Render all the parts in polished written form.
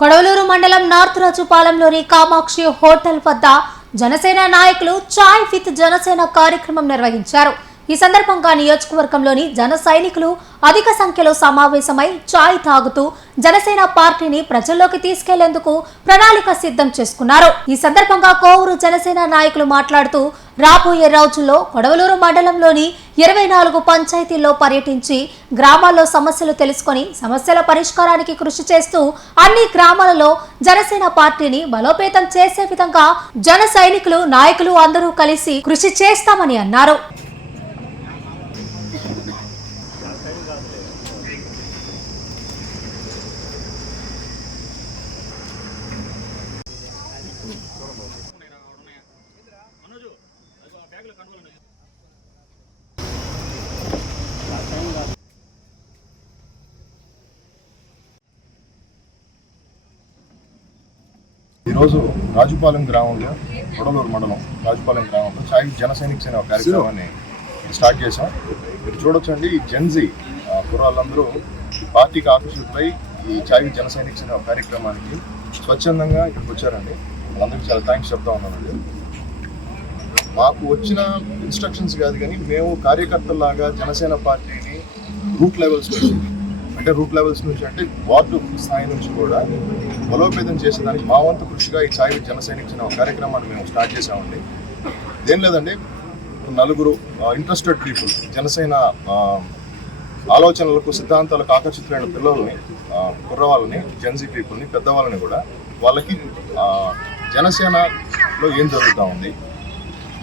కొడవలూరు మండలం north రాజుపాలెంలోని Kamakshi hotel వద్ద జనసేన నాయకులు చాయ్ విత్ జనసేన కార్యక్రమం నిర్వహించారు. ఈ సందర్భంగా నియోజకవర్గంలోని జన సైనికులు అధిక సంఖ్యలో సమావేశమై చాయ్ తాగుతూ జనసేన పార్టీని ప్రజల్లోకి తీసుకెళ్లేందుకు ప్రణాళిక సిద్ధం చేసుకున్నారు. ఈ సందర్భంగా కోవూరు జనసేన నాయకులు మాట్లాడుతూ రాబోయే రోజుల్లో కొడవలూరు మండలంలోని 24 పంచాయతీల్లో పర్యటించి గ్రామాల్లో సమస్యలు తెలుసుకొని సమస్యల పరిష్కారానికి కృషి చేస్తూ అన్ని గ్రామాలలో జనసేన పార్టీని బలోపేతం చేసే విధంగా జన సైనికులు నాయకులు అందరూ కలిసి కృషి చేస్తామని అన్నారు. ఈరోజు రాజుపాలెం గ్రామంలో కొడవలూరు మండలం రాజుపాలెం గ్రామంలో చాయ్ జన సైనిక్స్ అనే ఒక కార్యక్రమాన్ని స్టార్ట్ చేశాం. మీరు చూడొచ్చండి, ఈ జెన్జీ కుర్రాళ్ళందరూ పార్టీకి ఆకర్షితులై ఈ చాయ్ జన సైనిక్స్ అనే ఒక కార్యక్రమానికి స్వచ్ఛందంగా ఇక్కడికి వచ్చారండి. వాళ్ళందరికీ చాలా థ్యాంక్స్ చెప్తా ఉన్నానండి. మాకు వచ్చిన ఇన్స్ట్రక్షన్స్ కాదు కానీ మేము కార్యకర్తల్లాగా జనసేన పార్టీని రూట్ లెవెల్స్ నుంచి అంటే వార్డు స్థాయి నుంచి కూడా బలోపేతం చేసేదానికి మా వంతు కృషిగా ఈ చాయ్ జన సైనిక్స్ అనే ఒక కార్యక్రమాన్ని మేము స్టార్ట్ చేసామండి. ఇదేం లేదండి, నలుగురు ఇంట్రెస్టెడ్ పీపుల్, జనసేన ఆలోచనలకు సిద్ధాంతాలకు ఆకర్షితులైన పిల్లల్ని, కుర్రవాళ్ళని, జెన్జీ పీపుల్ని, పెద్దవాళ్ళని కూడా వాళ్ళకి జనసేనలో ఏం జరుగుతూ ఉంది,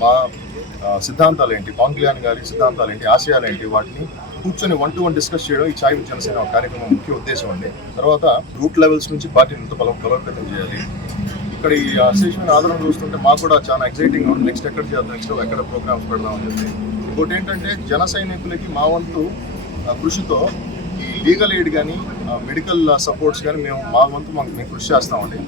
మా సిద్ధాంతాలు ఏంటి, పవన్ కళ్యాణ్ గారి సిద్ధాంతాలు ఏంటి, ఆశయాలు ఏంటి, వాటిని కూర్చొని 1-to-1 డిస్కస్ చేయడం ఈ చాయ్ విత్ జనసేన కార్యక్రమం ముఖ్య ఉద్దేశం అండి. తర్వాత రూట్ లెవెల్స్ నుంచి పార్టీని ఎంత బలోపేతం చేయాలి. ఇక్కడ ఈ అసోసియేషన్ ఆదరణ చూస్తుంటే మాకు కూడా చాలా ఎక్సైటింగ్ ఉంది. నెక్స్ట్ ఎక్కడ చేద్దాం, నెక్స్ట్ ఎక్కడ ప్రోగ్రామ్స్ పెడదామని చెప్పి. ఇంకోటి ఏంటంటే జన సైనికులకి మా వంతు కృషితో ఈ లీగల్ ఎయిడ్ కానీ మెడికల్ సపోర్ట్స్ కానీ మా వంతు మేము కృషి చేస్తామండి.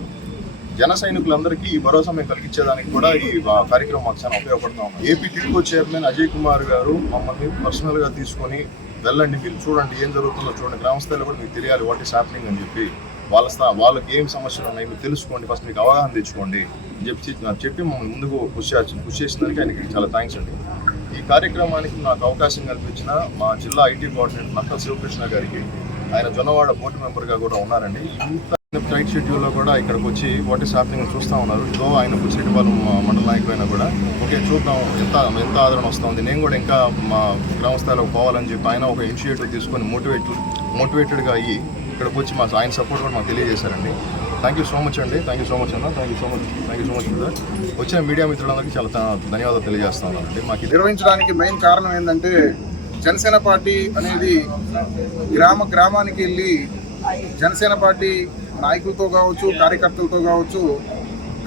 జన సైనికులందరికీ ఈ భరోసా మేము కలిగించేదానికి కూడా ఈ కార్యక్రమం మాకు చాలా ఉపయోగపడతాం. ఏపీ టిడ్కో చైర్మన్ అజయ్ కుమార్ గారు మమ్మల్ని పర్సనల్గా తీసుకొని వెళ్ళండి, మీరు చూడండి ఏం జరుగుతుందో చూడండి, గ్రామ స్థాయిలో కూడా మీకు తెలియాలి వాట్ ఈస్ హ్యాపెనింగ్ అని చెప్పి, వాళ్ళకి ఏం సమస్యలు ఉన్నాయి మీరు తెలుసుకోండి, ఫస్ట్ మీకు అవగాహన తెచ్చుకోండి అని చెప్పి మమ్మల్ని ముందుకు పుష్ చేసినందుకు ఆయనకి చాలా థ్యాంక్స్ అండి. ఈ కార్యక్రమానికి నాకు అవకాశం కల్పించిన మా జిల్లా ఐటీ కోఆర్డినేటర్ నక్కల శివకృష్ణ గారికి, ఆయన జొన్నవాడ బోర్డు మెంబర్గా కూడా ఉన్నారండి. ఇంత టైట్ షెడ్యూల్లో కూడా ఇక్కడికి వచ్చి వాట్ ఈస్ హ్యాపెనింగ్ చూస్తూ ఉన్నారు. ఇదో ఆయన పుచ్చిరెడ్డిపాలెం మండల నాయకులైనా కూడా ఓకే చూద్దాం ఎంత ఆదరణ వస్తుంది, నేను కూడా ఇంకా మా గ్రామ స్థాయిలో పోవాలని చెప్పి ఆయన ఒక ఇనిషియేటివ్ తీసుకొని మోటివేటెడ్గా అయ్యి ఇక్కడికి వచ్చి ఆయన సపోర్ట్ కూడా మాకు తెలియజేశారండి. థ్యాంక్ యూ సో మచ్ అండి. థ్యాంక్ యూ సో మచ్ అన్న. Thank you so much sir. వచ్చిన మీడియా మిత్రులందరికీ చాలా ధన్యవాదాలు తెలియజేస్తా ఉన్నానండి. మాకు నిర్వహించడానికి మెయిన్ కారణం ఏంటంటే జనసేన పార్టీ అనేది గ్రామానికి వెళ్ళి జనసేన పార్టీ నాయకులతో కావచ్చు, కార్యకర్తలతో కావచ్చు,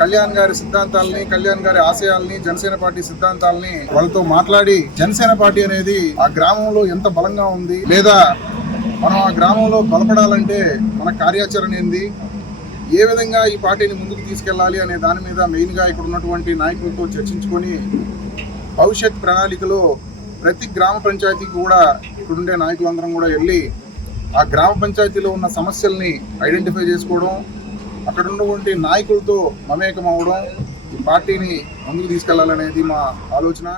కళ్యాణ్ గారి సిద్ధాంతాలని, కళ్యాణ్ గారి ఆశయాల్ని, జనసేన పార్టీ సిద్ధాంతాలని వాళ్ళతో మాట్లాడి జనసేన పార్టీ అనేది ఆ గ్రామంలో ఎంత బలంగా ఉంది, లేదా మనం ఆ గ్రామంలో బలపడాలంటే మన కార్యాచరణ ఏంది, ఏ విధంగా ఈ పార్టీని ముందుకు తీసుకెళ్లాలి అనే దాని మీద మెయిన్గా ఇక్కడ ఉన్నటువంటి నాయకులతో చర్చించుకొని భవిష్యత్ ప్రణాళికలో ప్రతి గ్రామ పంచాయతీకి కూడా ఇక్కడుండే నాయకులందరం కూడా వెళ్ళి ఆ గ్రామ పంచాయతీలో ఉన్న సమస్యల్ని ఐడెంటిఫై చేసుకోవడం, అక్కడ ఉన్నటువంటి నాయకులతో మమేకం అవడం, ఈ పార్టీని ముందుకు తీసుకెళ్లాలనేది మా ఆలోచన.